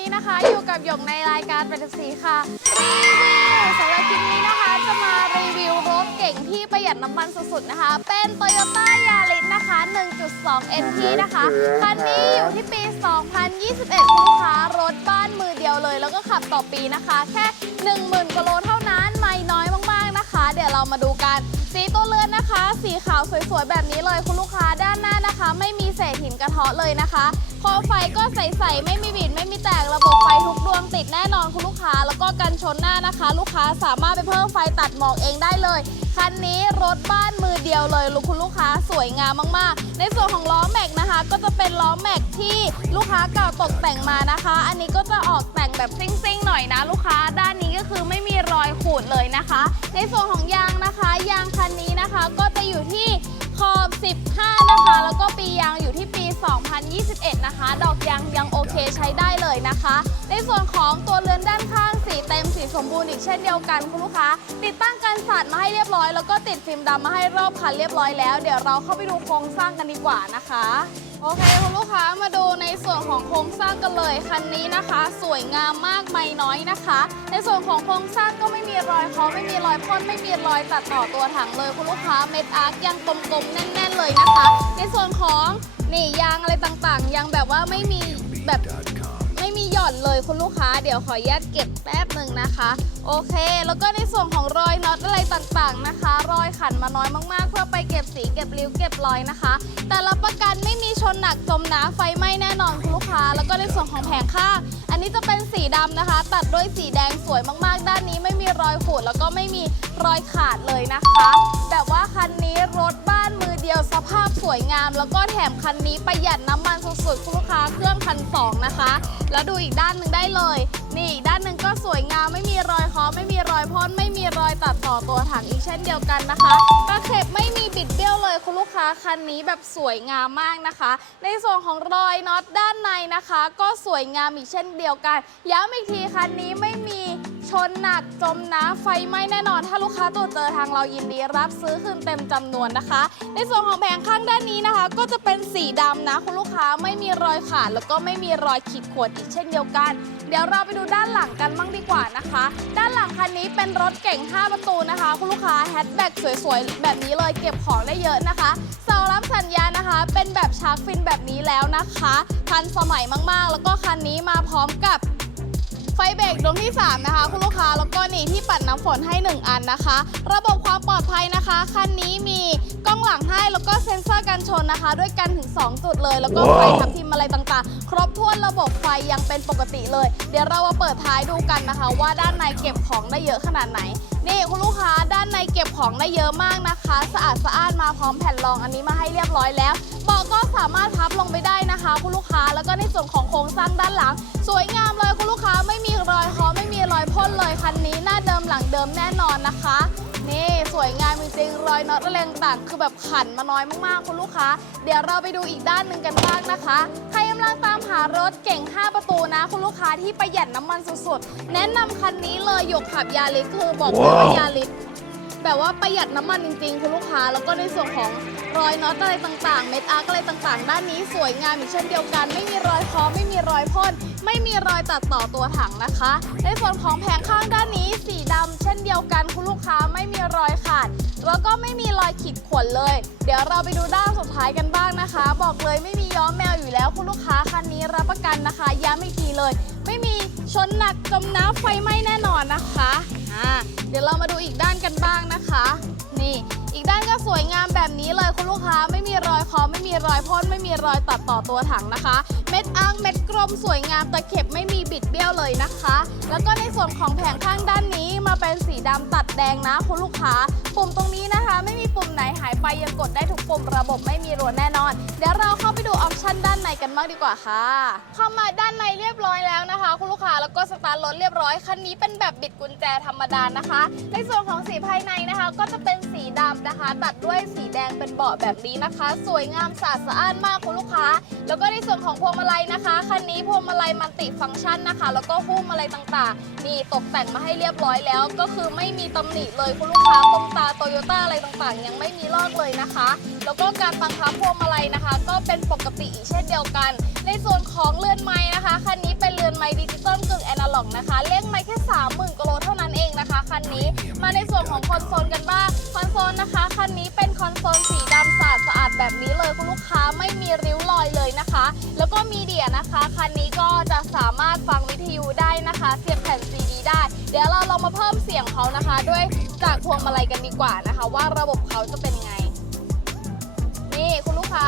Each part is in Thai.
นนี้นะคะอยู่กับหยกในรายการเป็นสีค่ะรีวิวสำหรับคลิปนี้นะคะ จะมารีวิวรถเก่งที่ประหยัดน้ำมันสุดๆนะคะ เป็น Toyota Yaris นะคะ 1.2 NT นะคะ คันนี้อยู่ที่ปี 2021คุณลูกค้ารถบ้านมือเดียวเลย แล้วก็ขับต่อปีนะคะ แค่ 10,000กิโลเท่านั้นไม่น้อยมากๆนะคะ เดี๋ยวเรามาดูกัน สีตัวเรือนนะคะ สีขาวสวยๆแบบนี้เลยคุณลูกค้าด้านหน้านะคะ ไม่มี ษหินกระเทาะเลยนะคะคอไฟก็ใสๆไม่มีบิดไม่มีแตกระบบไฟทุกดวงติดแน่นอนคุณลูกค้า แล้วก็กันชนหน้านะคะ ลูกค้าสามารถไปเพิ่มไฟตัดหมอกเองได้เลยคันนี้รถบ้านมือเดียวเลยลูกคุณลูกค้าสวยงามมากๆ ในส่วนของล้อแม็กนะคะ ก็จะเป็นล้อแม็กที่ลูกค้าเก่าตกแต่งมานะคะ อันนี้ก็จะออกแต่งแบบซิ่งๆหน่อยนะ ลูกค้าด้านนี้ก็คือไม่มีรอยขูดเลยนะคะ ในส่วนของยางนะคะ ยางคันนี้นะคะก็จะอยู่ที่ขอบ 15 นะคะ แล้วก็ปียางอยู่ที่ปี ช้ได้เลยนะคะ ในส่วนของตัวเรือนด้านข้างสีเต็มสีสมบูรณ์อีกเช่นเดียวกันคุณลูกค้า ติดตั้งกันสาดมาให้เรียบร้อย แล้วก็ติดฟิล์มดำมาให้รอบคันเรียบร้อยแล้ว เดี๋ยวเราเข้าไปดูโครงสร้างกันดีกว่านะคะโอเคคุณลูกค้ามาดูในส่วนของโครงสร้างกันเลยคันนี้นะคะ สวยงามมากไม่น้อยนะคะ ในส่วนของโครงสร้างก็ไม่มีรอยเคาะไม่มีรอยพ่นไม่มีรอยตัดต่อตัวถังเลยคุณลูกค้าเม็ดอาร์คยังกลมๆแน่น ๆเลยนะคะ ในส่วนของนี่ยางอะไรต่างๆ ยังแบบว่าไม่มีแบบ หย่อนเลยคุณลูกค้า เดี๋ยวขออนุญาตเก็บแป๊บหนึ่งนะคะ โอเค แล้วก็ในส่วนของรอยน็อตอะไรต่างๆนะคะ รอยขันมาน้อยมากๆ เพื่อไปเก็บสีเก็บริ้วเก็บรอยนะคะ แต่รับประกันไม่มีชนหนักจมน้ำไฟไหม้แน่นอนคุณลูกค้า แล้วก็ในส่วนของแผงข้างอันนี้จะเป็นสีดำนะคะ ตัดด้วยสีแดงสวยมากๆ ด้านนี้ไม่มีรอยขูดแล้วก็ไม่มีรอยขาดเลยนะคะ แบบว่าคันนี้รถบ้านมือเดียวสภาพสวยงาม แล้วก็แถมคันนี้ประหยัดน้ำมันสุดๆคุณลูกค้าเครื่องพันสองนะคะ แล้วดูอีกด้านหนึ่งได้เลย นี่อีกด้านหนึ่งก็สวยงามไม่มีรอยเคอไม่มีรอยพ่นไม่มีรอยตัดต่อตัวถังอีกเช่นเดียวกันนะคะตะเข็บไม่มีบิดเบี้ยวเลยคุณลูกค้าคันนี้แบบสวยงามมากนะคะ ในส่วนของรอยน็อตด้านในนะคะ ก็สวยงามอีกเช่นเดียวกันย้ำอีกทีคันนี้ไม่ ชนหนักจมน้ำไฟไหม้แน่นอน ถ้าลูกค้าตัวจเจอทางเรายินดีรับซื้อคืนเต็มจำนวนนะคะ ในส่วนของแผงข้างด้านนี้นะคะ ก็จะเป็นสีดำนะคุณลูกค้าไม่มีรอยขาดแล้วก็ไม่มีรอยขีดข่วนอีกเช่นเดียวกัน เดี๋ยวเราไปดูด้านหลังกันบ้างดีกว่านะคะ ด้านหลังคันนี้เป็นรถเก่ง 5 ประตูนะคะ คุณลูกค้าแฮชแบ็กสวยๆ แบบนี้เลยเก็บของได้เยอะนะคะเสารับสัญญาณนะคะ เป็นแบบชาร์กฟินแบบนี้แล้วนะคะทันสมัยมากๆ แล้วก็คันนี้มาพร้อมกับ ฟเบรกดวงที่ 3 นะคะ คุณลูกค้าแล้วก็นี่ที่ปัดน้ำฝนให้ 1 อันนะคะ ระบบความปลอดภัยนะคะคันนี้มีกล้องหลังให้แล้วก็เซ็นเซอร์กันชนนะคะ ด้วยกันถึง 2 จุดเลย แล้วก็ไฟทับทิมอะไรต่างๆ ยังเป็นปกติเลย เดี๋ยวเรามาเปิดท้ายดูกันนะคะ ว่าด้านในเก็บของได้เยอะขนาดไหน นี่คุณลูกค้าด้านในเก็บของได้เยอะมากนะคะ สะอาดสะอ้านมาพร้อมแผ่นรองอันนี้มาให้เรียบร้อยแล้วเบาะก็สามารถพับลงไปได้นะคะ คุณลูกค้าแล้วก็ในส่วนของโครงสร้างด้านหลัง สวยงามเลยคุณลูกค้าไม่มีรอยคอไม่มีรอยพ่นเลยคันนี้หน้าเดิมหลังเดิมแน่นอนนะคะ นี่สวยงามจริงๆรอยน็อตอะไรต่างๆคือแบบขันมาน้อยมากๆคุณลูกค้า เดี๋ยวเราไปดูอีกด้านหนึ่งกันบ้างนะคะ ใครกำลังตามหารถเก่ง 5 ประตูนะ คุณลูกค้าที่ประหยัดน้ำมันสุดๆ แนะนำคันนี้เลยหยกขับยาริสคือบอกเลยว่ายาริส แบบว่าประหยัดน้ำมันจริงๆคุณลูกค้า แล้วก็ในส่วนของรอยน็อตอะไรต่างๆ เม็ดอาร์กอะไรต่างๆ ด้านนี้สวยงามอีกเช่นเดียวกัน ไม่มีรอยคอไม่มีรอยพ่นไม่มีรอยตัดต่อตัวถังนะคะ ในส่วนของแผงข้างด้านนี้สีดำเช่นเดียวกันคุณลูกค้าไม่มีรอยขาดแล้วก็ไม่มีรอยขีดข่วนเลย เดี๋ยวเราไปดูด้านสุดท้ายกันบ้างนะคะ บอกเลยไม่มีย้อมแมวอยู่แล้วคุณลูกค้าคันนี้รับประกันนะคะ ย้ำอีกทีเลย ไม่มีชนหนักจมน้ำไฟไหม้แน่นอนนะคะอ่าเดี๋ยวเรามาดูอีกด้านกันบ้างนะคะ นี่ อีกด้านก็สวยงามแบบนี้เลยคุณลูกค้าไม่มีรอยคอไม่มีรอยพ่นไม่มีรอยตัดต่อตัวถังนะคะ เม็ดอ้างเม็ดกลมสวยงามตะเข็บไม่มีบิดเบี้ยวเลยนะคะ แล้วก็ในส่วนของแผงข้างด้านนี้มาเป็นสีดำตัด แดงนะคุณลูกค้า ปุ่มตรงนี้นะคะ ไม่มีปุ่มไหนหายไปยังกดได้ทุกปุ่มระบบไม่มีรัวแน่นอน เดี๋ยวเราเข้าไปดูออปชันด้านในกันบ้างดีกว่าค่ะ เข้ามาด้านในเรียบร้อยแล้วนะคะ คุณลูกค้าแล้วก็สตาร์ทรถเรียบร้อยคันนี้เป็นแบบบิดกุญแจธรรมดานะคะ ในส่วนของสีภายในนะคะ ก็จะเป็นสีดำนะคะ ตัดด้วยสีแดงเป็นเบาะแบบนี้นะคะ สวยงามสะอาดสะอ้านมากคุณลูกค้า แล้วก็ในส่วนของพวงมาลัยนะคะคันนี้พวงมาลัยมัลติฟังก์ชันนะคะ แล้วก็หุ้มอะไรต่างๆนี่ตกแต่งมาให้เรียบร้อยแล้วก็คือไม่มีตำหนิเลยคุณลูกค้าตรงตาโตโยต้าอะไรต่างๆ ยังไม่มีลอกเลยนะคะ แล้วก็การบังคับพวงมาลัยนะคะ ก็เป็นปกติอีกเช่นเดียวกัน ในส่วนของเรือนไม้นะคะคันนี้เป็นเรือนไม้ดิจิตอลกึ่งแอนาล็อกนะคะเลขไม้แค่30,000กิโลเท่านั้นเองนะคะคันนี้มาในส่วนของคอนโซลกันบ้างคอนโซลนะคะคันนี้เป็นคอนโซลสีดำสะอาดสะอาดแบบนี้เลยคุณลูกค้าไม่มีริ้วรอยเลยนะคะ แล้วก็มีเดียนะคะคันนี้ก็จะสามารถฟังวิทยุได้นะคะ เสียบแผ่นซีดี ได้ เดี๋ยวเราลองมาเพิ่มเสียงเขานะคะ ด้วยจากพวงมาลัยกันดีกว่านะคะ ว่าระบบเขาจะเป็นยังไง นี่คุณลูกค้า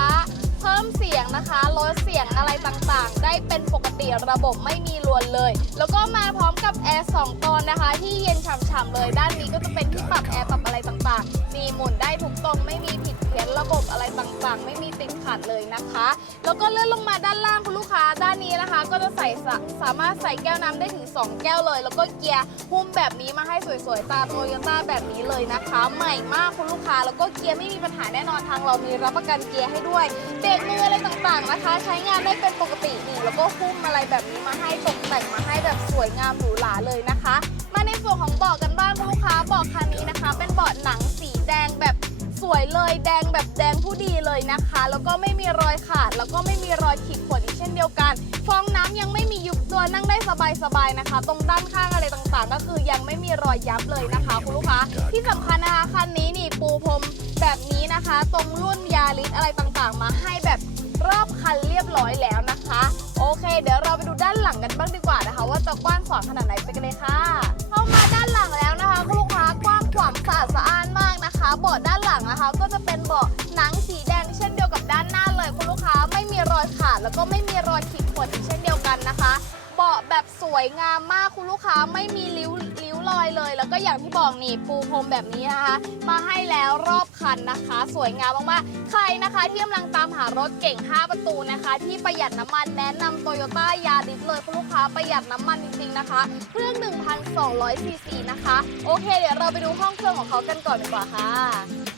เพิ่มเสียงนะคะลดเสียงอะไรต่างๆ ได้เป็นปกติระบบไม่มีรวนเลย แล้วก็มาพร้อมกับแอร์2ตอนนะคะ ที่เย็นฉ่ำๆเลย ด้านนี้ก็จะเป็นที่ปรับแอร์ปรับอะไรต่างๆ มีหมุนได้ทุกตรงไม่มีผิดเพี้ยนระบบอะไรต่างๆ ไม่มีติดขัดเลยนะคะ แล้วก็เลื่อนลงมาด้านล่างคุณลูกค้าด้านนี้นะคะ ก็จะใส่สสามารถใส่แก้วน้ำได้ถึง 2 แก้วเลย แล้วก็เกียร์หุ้มแบบนี้มาให้สวยๆตามโตโยต้าแบบนี้เลยนะคะ ใหม่มากคุณลูกค้าแล้วก็เกียร์ไม่มีปัญหาแน่นอนทางเรามีรับประกันเกียร์ให้ด้วยเบรกมืออะไรต่างๆนะคะ ใช้งานได้เป็นปกตินี่แล้วก็หุ้มอะไรแบบนี้มาให้ตกแต่งมาให้แบบสวยงามหรูหราเลยนะคะ มาในส่วนของเบาะกันบ้างคุณลูกค้าเบาะคันนี้นะคะ เป็นเบาะหนังสีแดงแบบสวยเลยแดงแบบแดงผู้ดีเลยนะคะ แล้วก็ไม่มีรอยขาด แล้วก็ไม่มีรอยขีดข่วนอีกเช่นเดียวกัน ฟองน้ำยังไม่มียุบตัวนั่งได้สบายๆนะคะ ตรงด้านข้างอะไรต่างๆ ก็คือยังไม่มีรอยยับเลยนะคะคุณลูกค้าที่สำคัญนะคะคันนี้นี่ปูพรมแบบนี้นะคะ ตรงรุ่นยาริสอะไรต่างๆ มาให้ นเรียบร้อยแล้วนะคะ โอเค เดี๋ยวเราไปดูด้านหลังกันบ้างดีกว่านะคะ ว่าจะกว้างขวางขนาดไหนไปกันเลยค่ะ เข้ามาด้านหลังแล้วนะคะคุณลูกค้ากว้างขวางสะอาดสะอ้านมากนะคะ เบาะด้านหลังนะคะ ก็จะเป็นเบาะหนังสีแดงเช่นเดียวกับด้านหน้าเลยคุณลูกค้าไม่มีรอยขาดแล้วก็ไม่มีรอยขีดข่วนอีกเช่นเดียวกันนะคะ เบาะแบบสวยงามมากคุณลูกค้าไม่มีริ้วริ้ว รอยเลย แล้วก็อย่างที่บอกนี่ปูพรมแบบนี้นะคะ มาให้แล้วรอบคันนะคะ สวยงามมากๆ ใครนะคะที่กำลังตามหารถเก่ง 5 ประตูนะคะ ที่ประหยัดน้ำมันแนะนำโตโยต้ายาริสเลยคุณลูกค้าประหยัดน้ำมันจริงๆนะคะ เครื่อง 1,200ซีซีนะคะ โอเค เดี๋ยวเราไปดูห้องเครื่องของเขากันก่อนดีกว่าค่ะ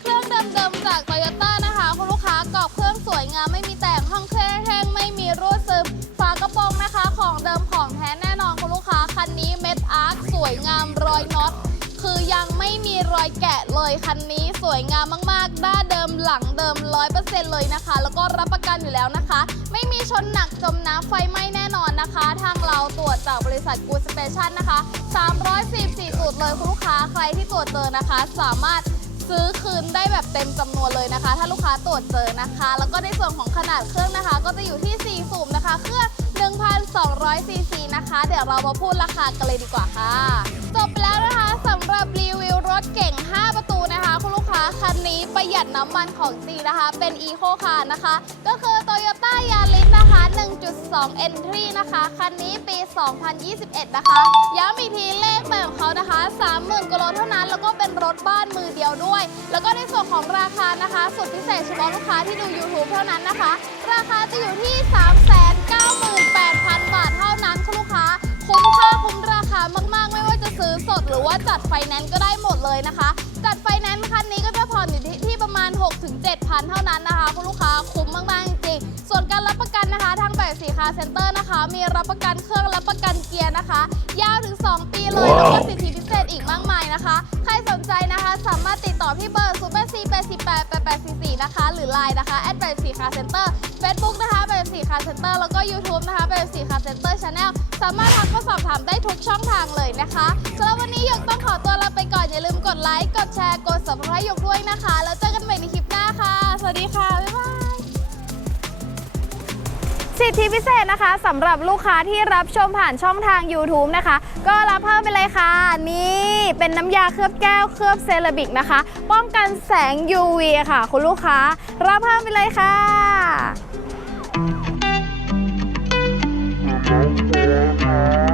เครื่องเดิมๆจากโตโยต้านะคะคุณลูกค้ากรอบเครื่องสวยงามไม่มีแต่งห้องเครื่องแห้งไม่มีรั่วซึมฝากระโปรงนะคะ ของเดิมของแท้แน่นอนคุณลูก เม็ดอาร์คสวยงามรอยน็อต คือยังไม่มีรอยแกะเลยคันนี้สวยงามมากๆ ด้าเดิมหลังเดิม 100%เลยนะคะ แล้วก็รับประกันอยู่แล้วนะคะ ไม่มีชนหนักจมน้ำไฟไหม้แน่นอนนะคะ ทางเราตรวจจากบริษัทกูสเปชันนะคะ 344 จุดเลยคุณลูกค้าใครที่ตรวจเจอนะคะ สามารถซื้อคืนได้แบบเต็มจำนวนเลยนะคะ ถ้าลูกค้าตรวจเจอนะคะ แล้วก็ในส่วนของขนาดเครื่องนะคะ ก็จะอยู่ที่ เดี๋ยวเรามาพูดราคากันเลยดีกว่าค่ะ จบไปแล้วนะคะสำหรับรีวิวรถเก่ง 5 ประตูนะคะ คุณลูกค้าคันนี้ประหยัดน้ำมันของจริงนะคะ เป็นอีโคคาร์นะคะ ก็คือ Toyota Yaris นะคะ 1.2 Entry นะคะ คันนี้ปี 2021 นะคะ ย้ำอีกทีเลขแบบเขานะคะ 30,000กิโลเท่านั้น แล้วก็เป็นรถบ้านมือเดียวด้วย แล้วก็ในส่วนของราคานะคะ สุดพิเศษเฉพาะลูกค้าที่ดู YouTube เท่านั้นนะคะ ราคาจะอยู่ที่ 3 9 0 0 0 0 คุ้มค่าคุ้มราคามากๆ ไม่ว่าจะซื้อสดหรือว่าจัดไฟแนนซ์ก็ได้หมดเลยนะคะ จัดไฟแนนซ์คันนี้ก็จะผ่อนอยู่ที่ที่ประมาณ 6-7,000เท่านั้นนะคะ คุณลูกค้าคุ้มมากๆจริงๆส่วนการรับประกันนะคะ ทางแบบสีคาเซ็นเตอร์นะคะ มีรับประกันเครื่องรับประกันเกียร์นะคะ ยาวถึง 2 ปีเลยแล้วก็สิทธิพิเศษอีกมากมายนะคะ ใครสนใจนะคะสามารถติดต่อที่เบอร์0 8 4 8 8 8 8 4 4นะคะ หรือ Line นะคะแอดแบบสีคาเซ็นเตอร์ Facebook นะคะแบบสีคาเซ็นเตอร์แล้วก็ YouTube นะคะ สามารถทักมาสอบถามได้ทุกช่องทางเลยนะคะสำหรับวันนี้หยกต้องขอตัวลาไปก่อนอย่าลืมกดไลค์กดแชร์กด subscribe หยกด้วยนะคะ แล้วเจอกันใหม่ในคลิปหน้าค่ะ สวัสดีค่ะบ๊ายบายสิทธิพิเศษนะคะสำหรับลูกค้าที่รับชมผ่านช่องทาง YouTube นะคะ ก็รับเพิ่มไปเลยค่ะ นี่เป็นน้ำยาเคลือบแก้วเคลือบเซรามิกนะคะ ป้องกันแสง UV ค่ะ คุณลูกค้า รับเพิ่มไปเลยค่ะ Yeah.